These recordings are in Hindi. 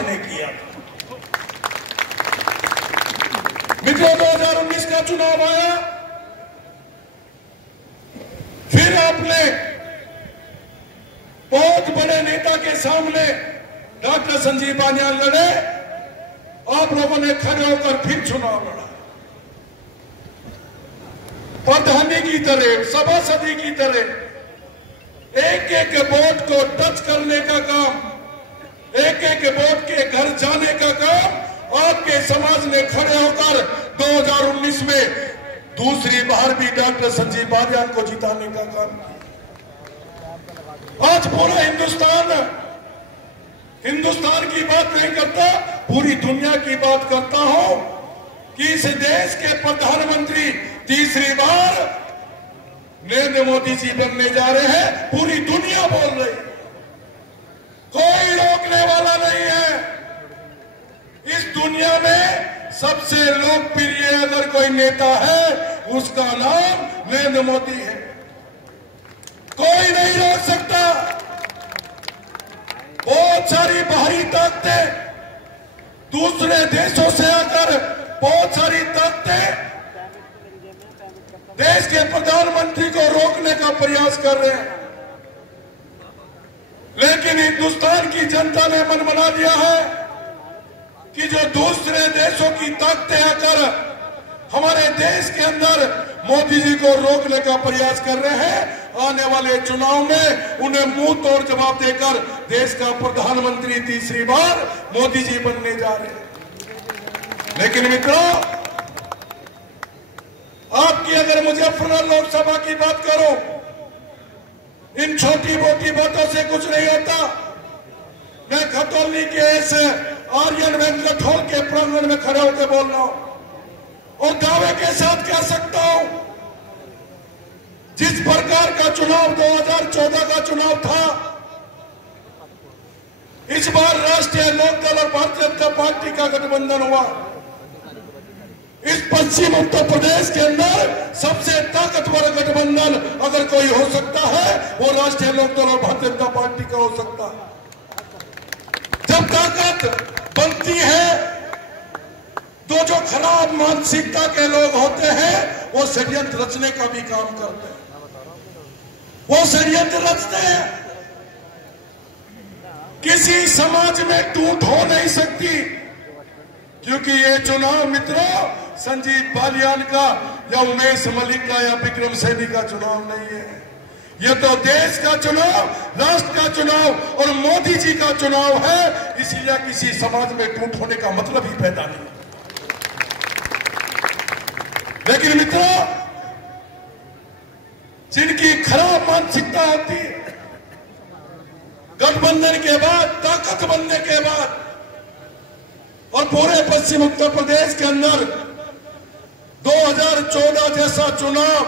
ने किया था। मित्रों, 2019 का चुनाव आया, फिर आपने बहुत बड़े नेता के सामने डॉक्टर संजीव बालियान लड़े, आप लोगों ने खड़े होकर फिर चुनाव लड़ा। प्रधानी की तरह, सभासदी की तरह एक एक वोट को टच करने का काम, एक एक वोट के घर जाने का काम आपके समाज ने खड़े होकर 2019 में दूसरी बार भी डॉक्टर संजीव बालियान को जिताने का काम किया। आज पूरा हिंदुस्तान की बात नहीं करता, पूरी दुनिया की बात करता हूं कि इस देश के प्रधानमंत्री तीसरी बार नरेंद्र मोदी जी बनने जा रहे हैं। पूरी दुनिया बोल रही, कोई रोकने वाला नहीं है। इस दुनिया में सबसे लोकप्रिय अगर कोई नेता है, उसका नाम नरेंद्र मोदी है। कोई नहीं रोक सकता। बहुत सारी बाहरी ताकतें, दूसरे देशों से आकर बहुत सारी ताकतें देश के प्रधानमंत्री को रोकने का प्रयास कर रहे हैं, लेकिन हिंदुस्तान की जनता ने मन बना लिया है कि जो दूसरे देशों की ताकतें आकर हमारे देश के अंदर मोदी जी को रोकने का प्रयास कर रहे हैं, आने वाले चुनाव में उन्हें मुंह तोड़ जवाब देकर देश का प्रधानमंत्री तीसरी बार मोदी जी बनने जा रहे हैं। लेकिन मित्रों, आपकी अगर मुजफ्फरनगर लोकसभा की बात करो, इन छोटी मोटी बातों से कुछ नहीं होता। मैं खतौली के इस आर्यन वेंकट हॉल के प्रांगण में खड़े होकर बोल रहा हूं और दावे के साथ कह सकता हूं, जिस प्रकार का चुनाव 2014 का चुनाव था, इस बार राष्ट्रीय लोकदल और भारतीय जनता पार्टी का गठबंधन हुआ। इस पश्चिम उत्तर प्रदेश के अंदर सबसे ताकतवर गठबंधन अगर कोई हो सकता है, वो राष्ट्रीय लोकदल और भारतीय जनता पार्टी का हो सकता है। जब ताकत बनती है तो जो खराब मानसिकता के लोग होते हैं, वो षड्यंत्र रचने का भी काम करते हैं। वो षड्यंत्र रचते हैं। किसी समाज में टूट हो नहीं सकती, क्योंकि ये चुनाव मित्रों संजीव बालियान का या उमेश मलिक का या विक्रम सैनी का चुनाव नहीं है। ये तो देश का चुनाव, राष्ट्र का चुनाव और मोदी जी का चुनाव है। इसीलिए किसी समाज में टूट होने का मतलब ही पैदा नहीं। लेकिन मित्रों, जिनकी खराब मानसिकता होती है, गठबंधन के बाद, ताकत बनने के बाद और पूरे पश्चिम उत्तर प्रदेश के अंदर 2014 जैसा चुनाव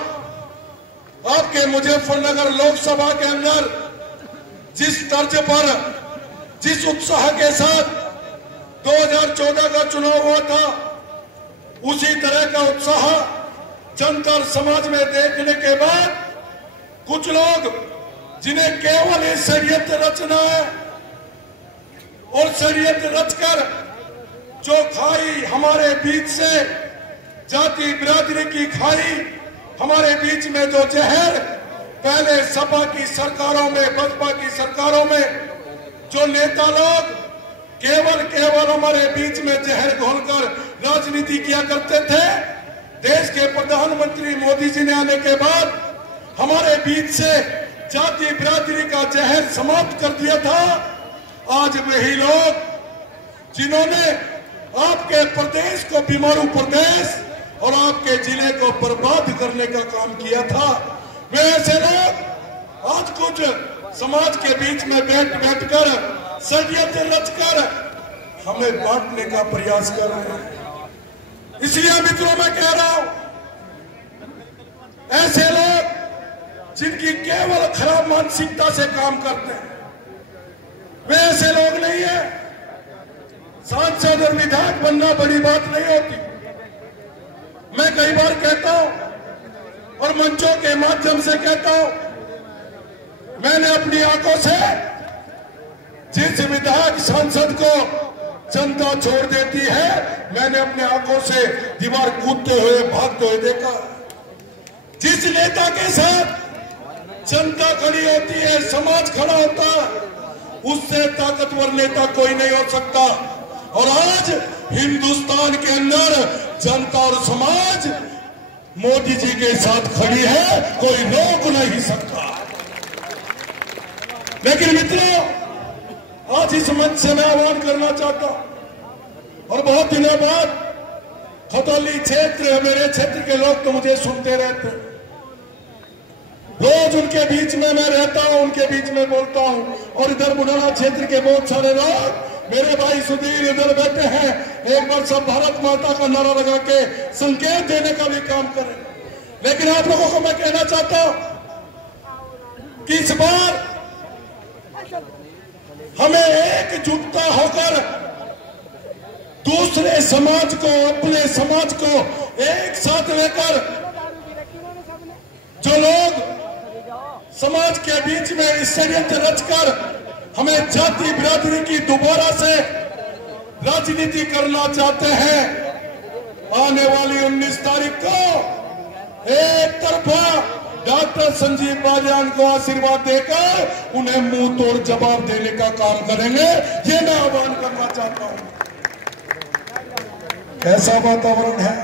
आपके मुजफ्फरनगर लोकसभा के अंदर जिस तर्ज पर, जिस उत्साह के साथ 2014 का चुनाव हुआ था, उसी तरह का उत्साह जनता और समाज में देखने के बाद कुछ लोग जिन्हें केवल ये षड्यंत्र रचना है और षड्यंत्र रचकर जो खाई हमारे बीच से, जाति बिरादरी की खाई, हमारे बीच में जो जहर पहले सपा की सरकारों में, बसपा की सरकारों में जो नेता लोग केवल हमारे बीच में जहर घोलकर राजनीति किया करते थे, देश के प्रधानमंत्री मोदी जी ने आने के बाद हमारे बीच से जाति बिरादरी का जहर समाप्त कर दिया था। आज वही लोग जिन्होंने आपके प्रदेश को बीमारू प्रदेश और आपके जिले को बर्बाद करने का काम किया था, वे ऐसे लोग आज कुछ समाज के बीच में बैठकर षड्यंत्र रचकर हमें बांटने का प्रयास कर रहे हैं। इसलिए मित्रों मैं कह रहा हूं, ऐसे लोग जिनकी केवल खराब मानसिकता से काम करते हैं, वे ऐसे लोग नहीं है। सांसद और विधायक बनना बड़ी बात नहीं होती। मैं कई बार कहता हूं और मंचों के माध्यम से कहता हूं, मैंने अपनी आंखों से जिस विधायक सांसद को जनता छोड़ देती है। मैंने अपने आंखों से दीवार कूदते हुए भागते हुए देखा। जिस नेता के साथ जनता खड़ी होती है, समाज खड़ा होता है, उससे ताकतवर नेता कोई नहीं हो सकता। और आज हिंदुस्तान के अंदर जनता और समाज मोदी जी के साथ खड़ी है, कोई रोक नहीं सकता। लेकिन मित्रों, आज इस मंच से मैं आह्वान करना चाहता हूं, और बहुत दिनों बाद खतौली क्षेत्र, मेरे क्षेत्र के लोग तो मुझे सुनते रहते हैं, रोज उनके बीच में मैं रहता हूं, उनके बीच में बोलता हूं। और इधर बुढ़ाना क्षेत्र के बहुत सारे लोग, मेरे भाई सुधीर इधर बैठे हैं, एक बार सब भारत माता का नारा लगा के संकेत देने का भी काम करें। लेकिन आप लोगों को मैं कहना चाहता हूं कि इस बार हमें एकजुटता होकर दूसरे समाज को, अपने समाज को एक साथ लेकर, जो लोग समाज के बीच में षड्यंत्र रचकर हमें जाति बिरादरी की दोबारा से राजनीति करना चाहते हैं, आने वाली 19 तारीख को एक तरफा डॉक्टर संजीव बालियान को आशीर्वाद देकर उन्हें मुंह तोड़ जवाब देने का काम करेंगे। ये मैं आह्वान करना चाहता हूं। कैसा वातावरण है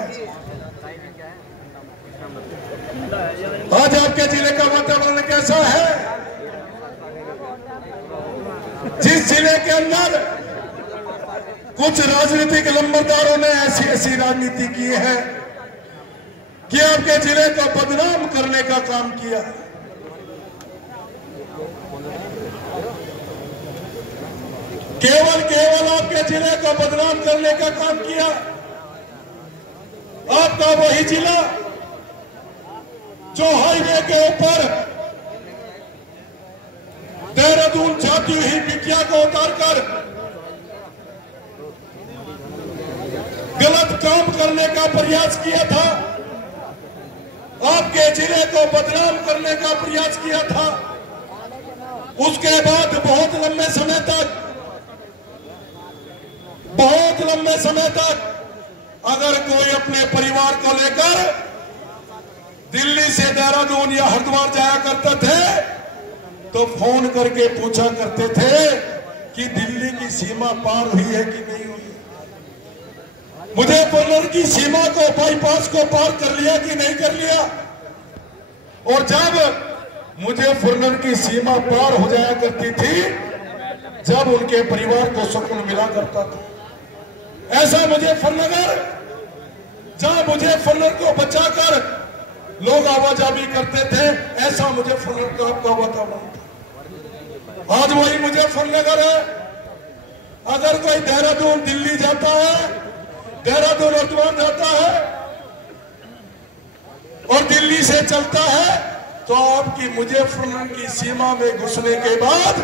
आज आपके जिले का? वातावरण कैसा है? जिस जिले के अंदर कुछ राजनीतिक लंबरदारों ने ऐसी ऐसी राजनीति की है कि आपके जिले को बदनाम करने का काम किया, केवल आपके जिले को बदनाम करने का काम किया। आपका वही जिला जो हाईवे के ऊपर देहरादून जाती हुई बिटिया को उतारकर गलत काम करने का प्रयास किया था, आपके जिले को बदनाम करने का प्रयास किया था। उसके बाद बहुत लंबे समय तक अगर कोई अपने परिवार को लेकर दिल्ली से देहरादून या हरिद्वार जाया करते थे तो फोन करके पूछा करते थे कि दिल्ली की सीमा पार हुई है कि नहीं हुई, मुजफ्फरनगर की सीमा को, बाईपास को पार कर लिया कि नहीं कर लिया। और जब मुजफ्फरनगर की सीमा पार हो जाया करती थी, जब उनके परिवार को सुकून मिला करता था। ऐसा मुजफ्फरनगर, जहां मुजफ्फरनगर को बचाकर लोग आवाजाही करते थे, ऐसा मुजफ्फरनगर का आपका वातावरण था। आज वही मुजफ्फरनगर है। अगर कोई देहरादून दिल्ली जाता है, देहरादून हरिद्वार जाता है और दिल्ली से चलता है, तो आपकी मुजफ्फरनगर की सीमा में घुसने के बाद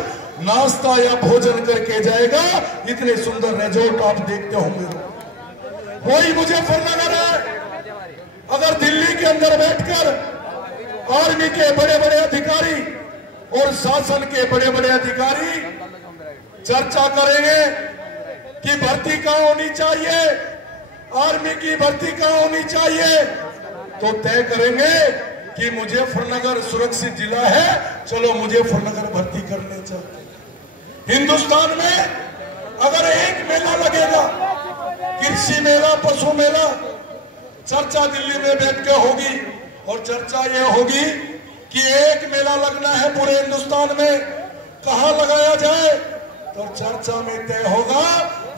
नाश्ता या भोजन करके जाएगा। इतने सुंदर रिजॉर्ट आप देखते होंगे, वही मुजफ्फरनगर है। अगर दिल्ली के अंदर बैठकर आर्मी के बड़े बड़े अधिकारी और शासन के बड़े बड़े अधिकारी चर्चा करेंगे कि भर्ती कहां होनी चाहिए, आर्मी की भर्ती कहां होनी चाहिए, तो तय करेंगे कि मुजफ्फरनगर सुरक्षित जिला है, चलो मुजफ्फरनगर भर्ती करने चाहिए। हिंदुस्तान में अगर एक मेला लगेगा, कृषि मेला, पशु मेला, चर्चा दिल्ली में बैठ के होगी। और चर्चा यह होगी कि एक मेला लगना है पूरे हिंदुस्तान में, कहां लगाया जाए, तो चर्चा में तय होगा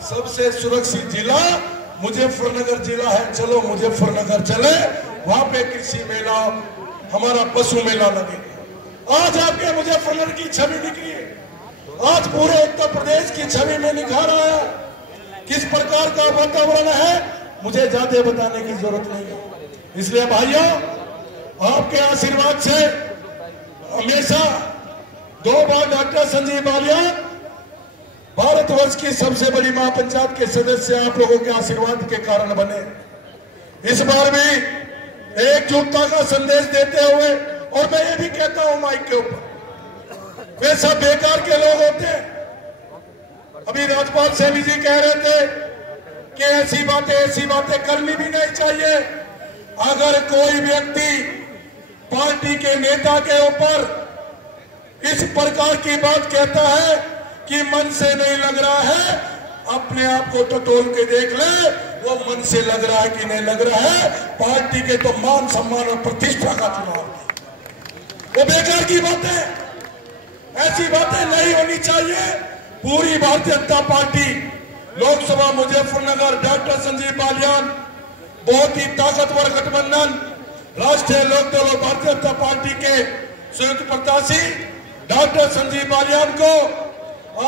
सबसे सुरक्षित जिला मुजफ्फरनगर जिला है, चलो मुजफ्फरनगर चले, वहां पे कृषि मेला, हमारा पशु मेला लगेगा। आज आपके मुजफ्फरनगर की छवि निकली है, आज पूरे उत्तर प्रदेश की छवि में निखार आया। किस प्रकार का वातावरण है मुझे ज्यादा बताने की जरूरत नहीं है। इसलिए भाइयों, आपके आशीर्वाद से हमेशा 2 बार डॉक्टर संजीव बालियान भारतवर्ष की सबसे बड़ी महापंचायत के सदस्य आप लोगों के आशीर्वाद के कारण बने। इस बार भी एकजुटता का संदेश देते हुए, और मैं ये भी कहता हूं माइक के ऊपर, वे सब बेकार के लोग होते हैं। अभी राजपाल सैनी जी कह रहे थे कि ऐसी बातें करनी भी नहीं चाहिए। अगर कोई व्यक्ति पार्टी के नेता के ऊपर इस प्रकार की बात कहता है कि मन से नहीं लग रहा है, अपने आप को टटोल के देख ले, वो मन से लग रहा है कि नहीं लग रहा है। पार्टी के तो मान सम्मान और प्रतिष्ठा का चुनाव, वो बेकार की बात है। ऐसी बातें नहीं होनी चाहिए। पूरी भारतीय जनता पार्टी लोकसभा मुजफ्फरनगर डॉक्टर संजीव बालियान बहुत ही ताकतवर गठबंधन राष्ट्रीय लोकदल और भारतीय जनता पार्टी के संयुक्त प्रत्याशी डॉक्टर संजीव बालियान को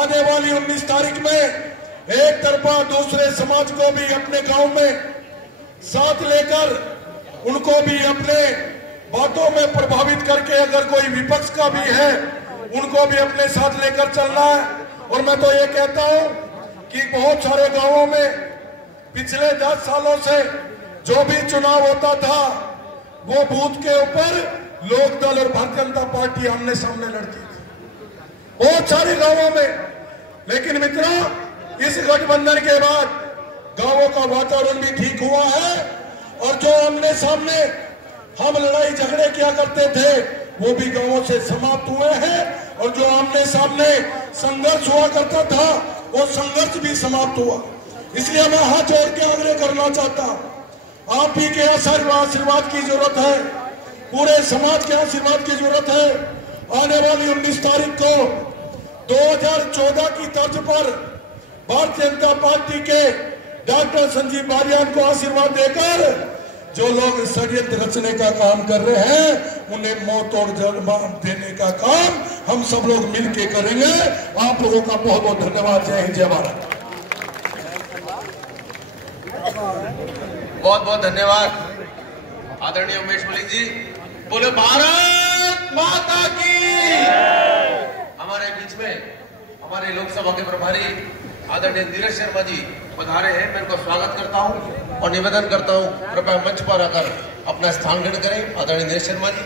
आने वाली 19 तारीख में एक तरफा दूसरे समाज को भी अपने गांव में साथ लेकर उनको भी अपने बातों में प्रभावित करके, अगर कोई विपक्ष का भी है उनको भी अपने साथ लेकर चलना है। और मैं तो ये कहता हूं कि बहुत सारे गांवों में पिछले 10 सालों से जो भी चुनाव होता था वो बूथ के ऊपर लोकदल और भारतीय जनता पार्टी आमने सामने लड़ती थी बहुत सारे गांवों में। लेकिन मित्रों, इस गठबंधन के बाद गांवों का वातावरण भी ठीक हुआ है और जो आमने सामने हम लड़ाई झगड़े किया करते थे वो भी गांवों से समाप्त हुए हैं और जो आमने सामने संघर्ष हुआ करता था वो संघर्ष भी समाप्त हुआ। इसलिए मैं हाथ जोड़ के आग्रह करना चाहता हूं, आप ही के आशीर्वाद की जरूरत है, पूरे समाज के आशीर्वाद की जरूरत है। आने वाली 19 तारीख को 2014 की तर्ज पर भारतीय जनता पार्टी के डॉक्टर संजीव बालियान को आशीर्वाद देकर जो लोग षड्यंत्र रचने का काम कर रहे हैं उन्हें मौत और जवाब देने का काम हम सब लोग मिलकर करेंगे। आप लोगों का बहुत बहुत धन्यवाद। जय हिंद, जय भारत। बहुत बहुत धन्यवाद आदरणीय उमेश मलिक जी। बोले भारत माता की। हमारे बीच में हमारे लोकसभा के प्रभारी आदरणीय नीरज शर्मा जी पधारे हैं। मैं उनका स्वागत करता हूं और निवेदन करता हूं कृपया मंच पर आकर अपना स्थान ग्रहण करें। आदरणीय नीरज शर्मा जी।